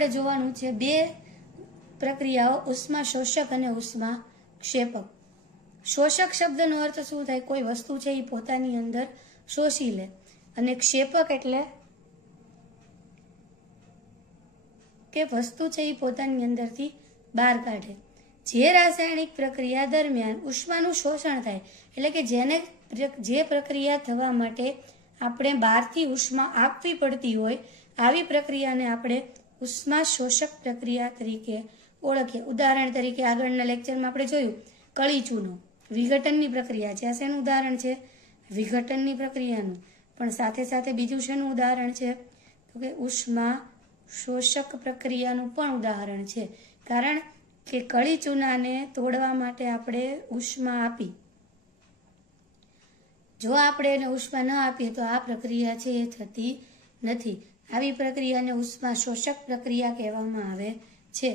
આપણે જોવાનું છે બે પ્રક્રિયાઓ, ઉષ્મા શોષક અને ઉષ્મા ક્ષેપક. શોષક શબ્દનો અર્થ શું થાય? કોઈ વસ્તુ છે એ પોતાની અંદર શોષી લે, અને ક્ષેપક એટલે કે વસ્તુ છે એ પોતાની અંદરથી બહાર કાઢે. જે રાસાયણિક પ્રક્રિયા દરમિયાન ઉષ્માનું શોષણ થાય, એટલે કે જે પ્રક્રિયા થવા માટે આપણે બહારથી ઉષ્મા આપવી પડતી હોય, આવી પ્રક્રિયાને આપણે ઉષ્મા શોષક પ્રક્રિયા તરીકે ઓળખીએ. ઉદાહરણ તરીકે આગળના લેક્ચરમાં આપણે જોયું કળી ચૂનો વિઘટનની પ્રક્રિયા છે. આ શેનું ઉદાહરણ છે? વિઘટનની પ્રક્રિયાનું. પણ સાથે સાથે બીજું શેનું ઉદાહરણ છે? તો કે ઉષ્મા શોષક પ્રક્રિયાનું પણ ઉદાહરણ છે. કારણ કે કળી ચૂનાને તોડવા માટે આપણે ઉષ્મા આપી. જો આપણે એને ઉષ્મા ન આપીએ તો આ પ્રક્રિયા છે એ થતી નથી. આવી પ્રક્રિયાને ઉષ્મા શોષક પ્રક્રિયા કહેવામાં આવે છે.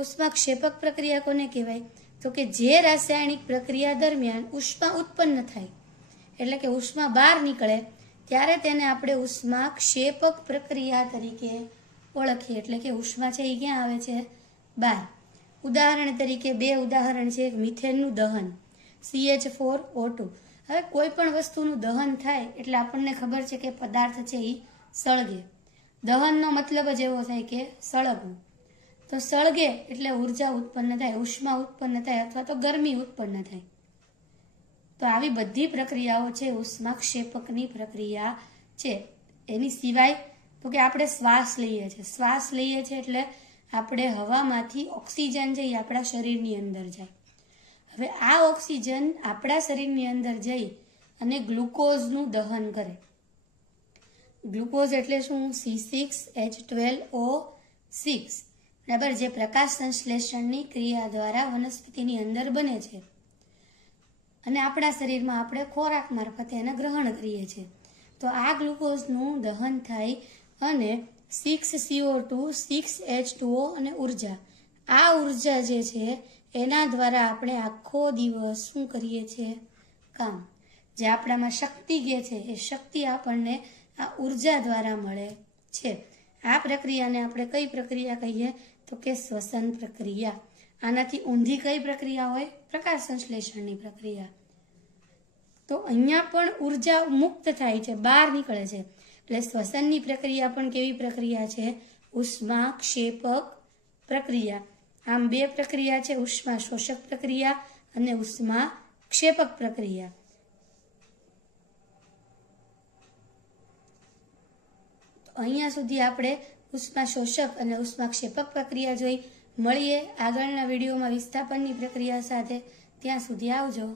ઉષ્મા ક્ષેપક પ્રક્રિયા કોને કહેવાય? તો કે જે રાસાયણિક પ્રક્રિયા દરમિયાન ઉષ્મા ઉત્પન્ન થાય, એટલે કે ઉષ્મા બહાર નીકળે, ત્યારે તેને આપણે ઉષ્મા ક્ષેપક પ્રક્રિયા તરીકે ઓળખીએ. એટલે કે ઉષ્મા છે એ ક્યાં આવે છે? બહાર. ઉદાહરણ તરીકે બે ઉદાહરણ છે. મિથેનનું દહન, CH4O2. હવે કોઈ પણ વસ્તુનું દહન થાય એટલે આપણને ખબર છે કે પદાર્થ છે એ સળગે. દહનનો મતલબ જ એવો થાય કે સળગવું. તો સળગે એટલે ઉર્જા ઉત્પન્ન થાય, ઉષ્મા ઉત્પન્ન થાય, અથવા તો ગરમી ઉત્પન્ન થાય. તો આવી બધી પ્રક્રિયાઓ છે ઉષ્મા ક્ષેપકની પ્રક્રિયા છે. એની સિવાય તો કે આપણે શ્વાસ લઈએ છીએ. શ્વાસ લઈએ છીએ એટલે આપણે હવામાંથી ઓક્સિજન છે એ આપણા શરીરની અંદર જાય. હવે આ ઓક્સિજન આપણા શરીરની અંદર જઈ અને ગ્લુકોઝનું દહન કરે. ગ્લુકોઝ એટલે શું? C6H12O6. બરાબર, જે પ્રકાશ સંશ્લેષણની ક્રિયા દ્વારા વનસ્પતિની અંદર બને છે અને આપણા શરીરમાં આપણે ખોરાક મારફતે એને ગ્રહણ કરીએ છીએ. તો આ ગ્લુકોઝનું દહન થાય અને 6CO2, 6H2O અને ઉર્જા, આ ઉર્જા જે છે એના દ્વારા આપણે આખો દિવસ શું કરીએ છીએ? કામ. જે આપણામાં શક્તિ જે છે એ શક્તિ આપણને આ ઉર્જા દ્વારા મળે છે. આ પ્રક્રિયાને આપણે કઈ પ્રક્રિયા કહીએ? તો કે શ્વસન પ્રક્રિયા. આનાથી ઊંધી કઈ પ્રક્રિયા હોય? પ્રકાશ સંશ્લેષણની પ્રક્રિયા. તો અહીંયા પણ ઉર્જા મુક્ત થાય છે, બહાર નીકળે છે. એટલે શ્વસનની પ્રક્રિયા પણ કેવી પ્રક્રિયા છે? ઉષ્મા ક્ષેપક પ્રક્રિયા. આમ બે પ્રક્રિયા છે, ઉષ્મા શોષક પ્રક્રિયા અને ઉષ્મા ક્ષેપક પ્રક્રિયા. તો અહીંયા સુધી આપણે ઉષ્મા શોષક અને ઉષ્મા ક્ષેપક પ્રક્રિયા જોઈ. મળીએ આગળના વિડીયોમાં વિસ્થાપનની પ્રક્રિયા સાથે. ત્યાં સુધી આવજો.